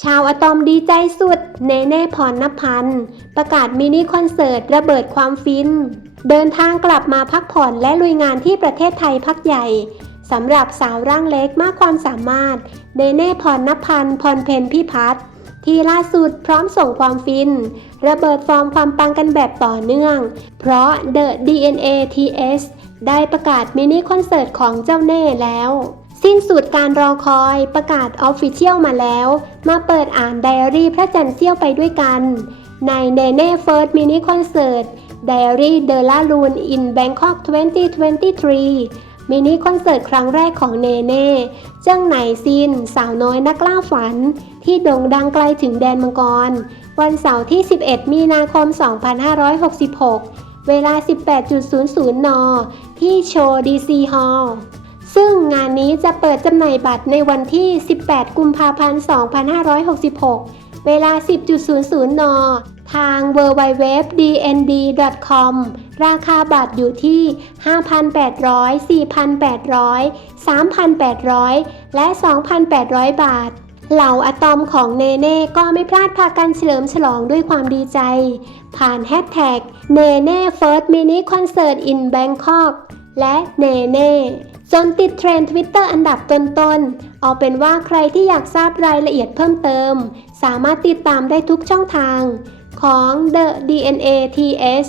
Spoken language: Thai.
ชาวอะตอมดีใจสุด เนเน่พรณพันธ์ประกาศมินิคอนเสิร์ตระเบิดความฟิน เดินทางกลับมาพักผ่อนและลุยงานที่ประเทศไทยพักใหญ่สำหรับสาวร่างเล็กมากความสามารถ เนเน่พรณพันธ์พรเพนพิพัฒน์ที่ล่าสุดพร้อมส่งความฟิน ระเบิดฟอร์มความปังกันแบบต่อเนื่อง เพราะ The DNA TS ได้ประกาศมินิคอนเสิร์ตของเจ้าเน่แล้ว สิ้นสุดการรอคอยประกาศออฟฟิเชียลมาแล้ว มาเปิดอ่านไดอารี่พระจันทร์เสี้ยวไปด้วยกัน ในเนเน่เฟิร์สมินิคอนเสิร์ตไดอารี่เดล่าลูนอินแบงคอก2023 มินิคอนเสิร์ตครั้งแรกของเนเน่เจิ้งไหนซิน สาวน้อยนักล่าฝัน ที่โด่งดังไกลถึงแดนมังกร วันเสาร์ที่ 11 มีนาคม 2566 เวลา 18.00 น ที่โชว์ดีซีฮอลล์ ซึ่งงานนี้จะเปิดจำหน่ายบัตรในวันที่ 18 กุมภาพันธ์ 2566 เวลา 10.00 น ทาง www.dnd.com ราคาบัตรอยู่ที่ 5,800 4,800 3,800 และ 2,800 บาท เหล่าอะตอมของเนเน่ก็ไม่พลาดพากันเฉลิมฉลองด้วยความดีใจ ผ่านแฮชแท็กเนเน่เฟิร์สมินิคอนเสิร์ตอินแบงคอกและเนเน่ จนติดเทรนด์ทวิตเตอร์อันดับต้นๆ เอาเป็นว่าใครที่อยากทราบรายละเอียดเพิ่มเติม สามารถติดตามได้ทุกช่องทางของ The DNA TS